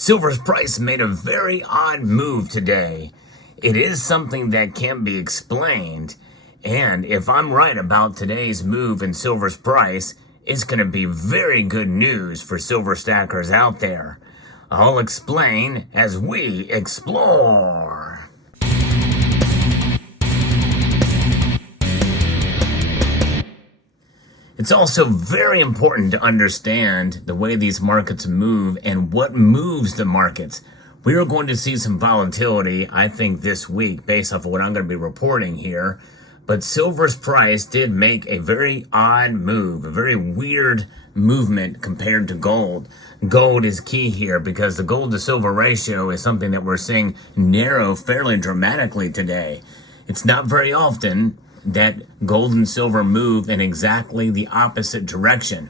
Silver's price made a very odd move today. It is something that can't be explained, and if I'm right about today's move in silver's price, it's going to be very good news for silver stackers out there. I'll explain as we explore. It's also very important to understand the way these markets move and what moves the markets. We are going to see some volatility, I think, this week based off of what I'm going to be reporting here. But silver's price did make a very odd move, a very weird movement compared to gold. Gold is key here because the gold to silver ratio is something that we're seeing narrow fairly dramatically today. It's not very often that gold and silver move in exactly the opposite direction.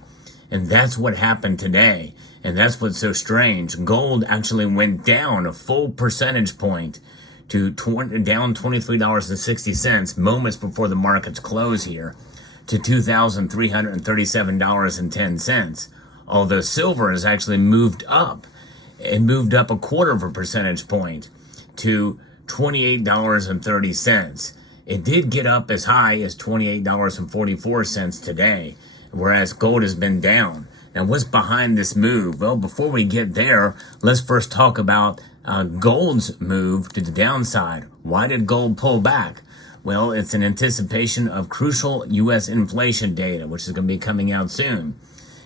And that's what happened today. And that's what's so strange. Gold actually went down a full percentage point to down $23.60 moments before the markets close here to $2,337.10. Although silver has actually moved up. It moved up a quarter of a percentage point to $28.30. It did get up as high as $28.44 today, whereas gold has been down. Now, what's behind this move? Well, before we get there, let's first talk about gold's move to the downside. Why did gold pull back? Well, it's in anticipation of crucial U.S. inflation data, which is going to be coming out soon.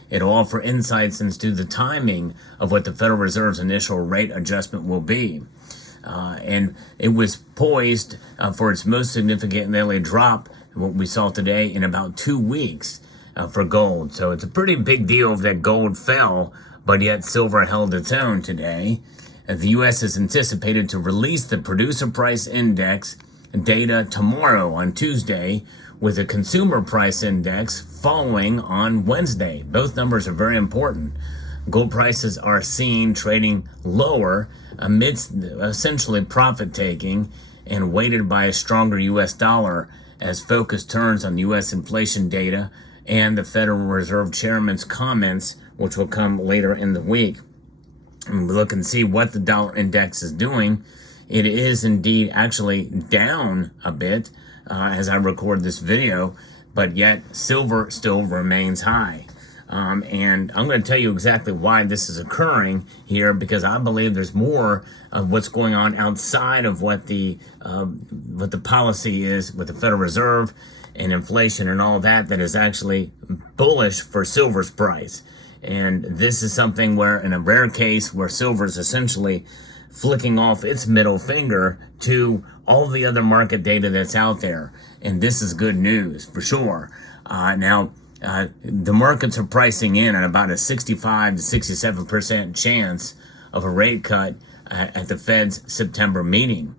It'll offer insights into the timing of what the Federal Reserve's initial rate adjustment will be. And it was poised for its most significant daily drop, what we saw today, in about 2 weeks for gold. So it's a pretty big deal that gold fell, but yet silver held its own today. The U.S. is anticipated to release the producer price index data tomorrow on Tuesday, with the consumer price index following on Wednesday. Both numbers are very important. Gold prices are seen trading lower amidst essentially profit taking and weighted by a stronger U.S. dollar as focus turns on U.S. inflation data and the Federal Reserve Chairman's comments, which will come later in the week. And we look and see what the dollar index is doing. It is indeed actually down a bit as I record this video, but yet silver still remains high. And I'm going to tell you exactly why this is occurring here, because I believe there's more of what's going on outside of what the policy is with the Federal Reserve and inflation and all that is actually bullish for silver's price. And this is something where, in a rare case, where silver is essentially flicking off its middle finger to all the other market data that's out there. And this is good news for sure. The markets are pricing in at about a 65 to 67% chance of a rate cut at the Fed's September meeting.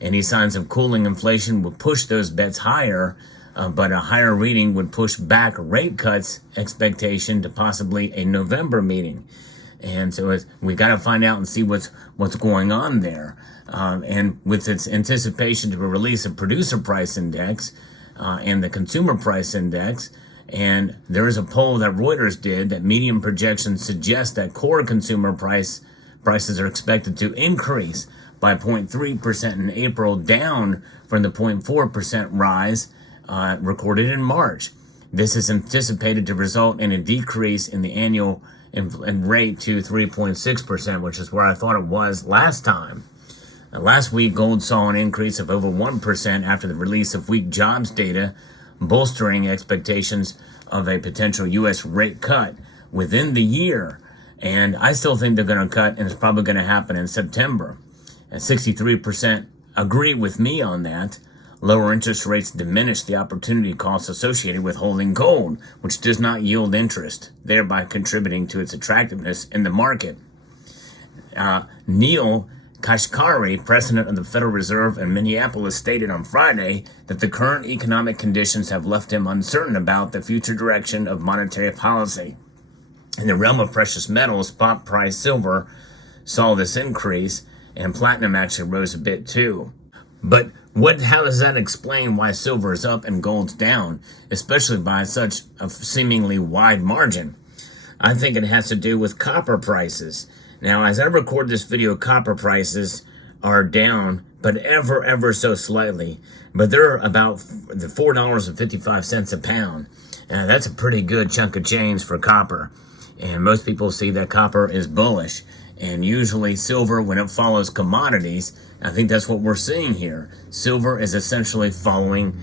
Any signs of cooling inflation would push those bets higher, but a higher reading would push back rate cuts expectation to possibly a November meeting. And so we got to find out and see what's going on there. And with its anticipation to release a producer price index and the consumer price index, and there is a poll that Reuters did that median projections suggest that core consumer prices are expected to increase by 0.3% in April, down from the 0.4% rise recorded in March. This is anticipated to result in a decrease in the annual rate to 3.6%, which is where I thought it was last time. Last week, gold saw an increase of over 1% after the release of weak jobs data, bolstering expectations of a potential U.S. rate cut within the year. And I still think they're going to cut, and it's probably going to happen in September. And 63% agree with me on that. Lower interest rates diminish the opportunity costs associated with holding gold, which does not yield interest, thereby contributing to its attractiveness in the market. Neil Kashkari, president of the Federal Reserve in Minneapolis, stated on Friday that the current economic conditions have left him uncertain about the future direction of monetary policy. In the realm of precious metals, spot price silver saw this increase, and platinum actually rose a bit too. But how does that explain why silver is up and gold's down, especially by such a seemingly wide margin? I think it has to do with copper prices. Now, as I record this video, copper prices are down, but ever so slightly. But they're about the $4.55 a pound. That's a pretty good chunk of change for copper. And most people see that copper is bullish. And usually silver, when it follows commodities, I think that's what we're seeing here. Silver is essentially following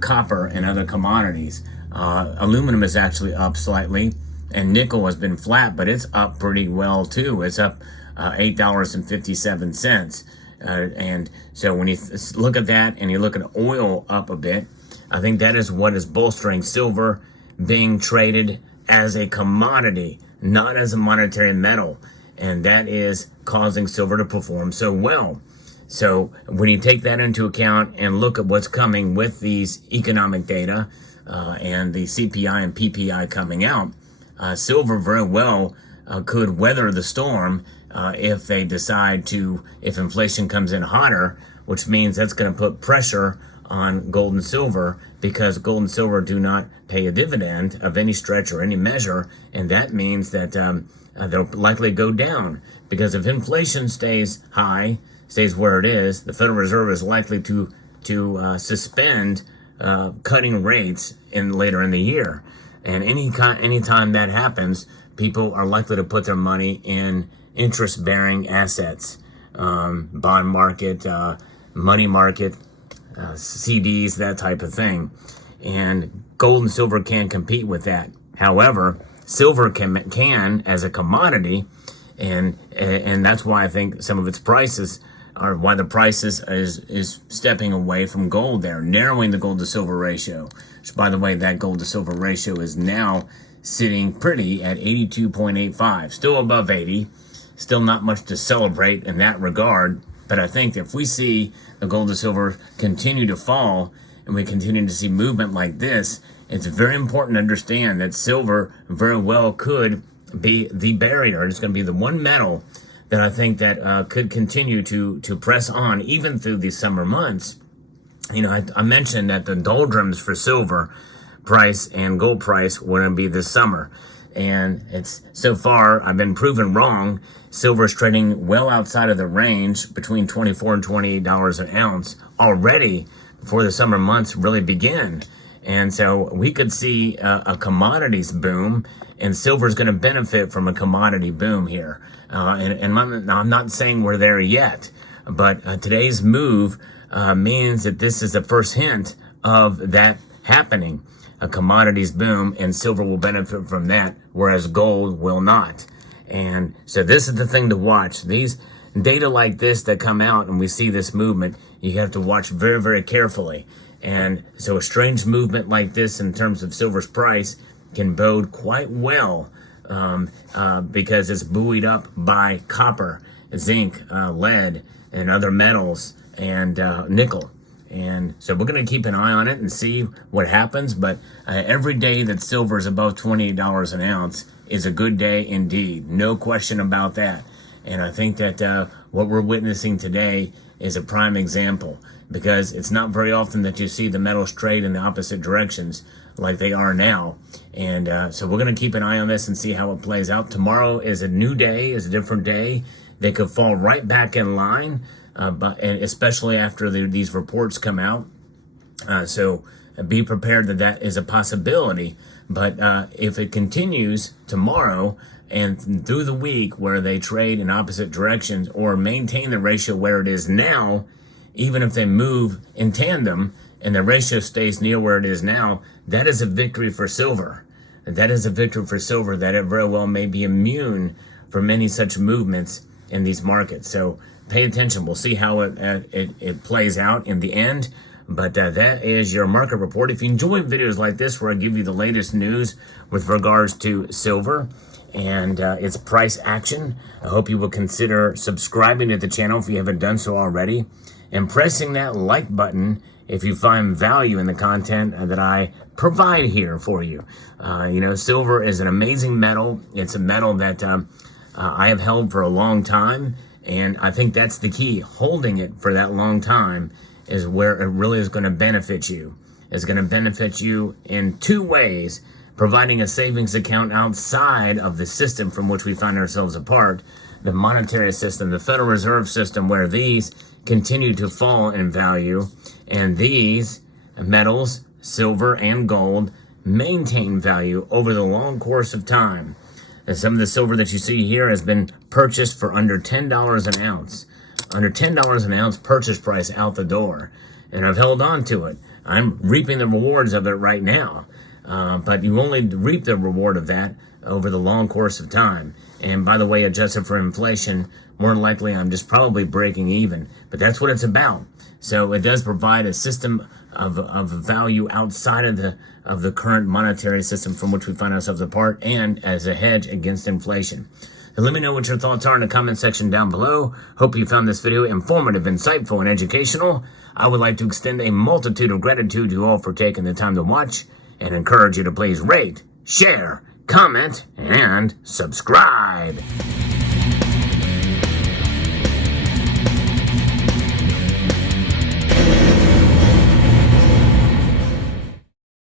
copper and other commodities. Aluminum is actually up slightly, and nickel has been flat, but it's up pretty well too. It's up $8.57. And so when you look at that and you look at oil up a bit, I think that is what is bolstering silver being traded as a commodity, not as a monetary metal. And that is causing silver to perform so well. So when you take that into account and look at what's coming with these economic data and the CPI and PPI coming out, silver very well could weather the storm if they decide to, if inflation comes in hotter, which means that's going to put pressure on gold and silver, because gold and silver do not pay a dividend of any stretch or any measure, and that means that they'll likely go down, because if inflation stays high, stays where it is, the Federal Reserve is likely to suspend cutting rates later in the year. And anytime that happens, people are likely to put their money in interest-bearing assets, bond market, money market, CDs, that type of thing. And gold and silver can compete with that. However, silver can as a commodity, and that's why I think some of its prices are, why the prices is stepping away from gold there, narrowing the gold to silver ratio. Which, by the way, that gold to silver ratio is now sitting pretty at 82.85, still above 80, still not much to celebrate in that regard. But I think if we see the gold to silver continue to fall and we continue to see movement like this, it's very important to understand that silver very well could be the barrier. It's going to be the one metal that I think that could continue to press on even through these summer months. You know, I mentioned that the doldrums for silver price and gold price were going to be this summer. And it's so far, I've been proven wrong. Silver is trading well outside of the range between $24 and $28 an ounce already before the summer months really begin. And so we could see a commodities boom, and silver is going to benefit from a commodity boom here. And I'm not saying we're there yet, but today's move means that this is the first hint of that happening. A commodities boom, and silver will benefit from that, whereas gold will not. And so this is the thing to watch. These data like this that come out and we see this movement, you have to watch very, very carefully. And so a strange movement like this in terms of silver's price can bode quite well because it's buoyed up by copper, zinc, lead, and other metals, and nickel. And so we're going to keep an eye on it and see what happens. But every day that silver is above $28 an ounce is a good day indeed. No question about that. And I think that what we're witnessing today is a prime example, because it's not very often that you see the metals trade in the opposite directions like they are now. And so we're going to keep an eye on this and see how it plays out. Tomorrow is a new day, is a different day. They could fall right back in line. And especially after these reports come out. So be prepared that is a possibility. But if it continues tomorrow and through the week where they trade in opposite directions or maintain the ratio where it is now, even if they move in tandem and the ratio stays near where it is now, that is a victory for silver. That is a victory for silver, that it very well may be immune from any such movements in these markets. So pay attention. We'll see how it plays out in the end. But that is your market report. If you enjoy videos like this where I give you the latest news with regards to silver and its price action, I hope you will consider subscribing to the channel if you haven't done so already, and pressing that like button if you find value in the content that I provide here for you. You know, silver is an amazing metal. It's a metal that I have held for a long time. And I think that's the key. Holding it for that long time is where it really is going to benefit you. It's going to benefit you in two ways: providing a savings account outside of the system from which we find ourselves apart, the monetary system, the Federal Reserve System, where these continue to fall in value, and these metals, silver and gold, maintain value over the long course of time. And some of the silver that you see here has been purchased for under $10 an ounce. Under $10 an ounce purchase price out the door. And I've held on to it. I'm reaping the rewards of it right now. But you only reap the reward of that over the long course of time. And by the way, adjusted for inflation, more than likely I'm just probably breaking even. But that's what it's about. So it does provide a system of value outside of the current monetary system from which we find ourselves apart, and as a hedge against inflation. And let me know what your thoughts are in the comment section down below. Hope you found this video informative, insightful, and educational. I would like to extend a multitude of gratitude to you all for taking the time to watch, and encourage you to please rate, share, comment, and subscribe.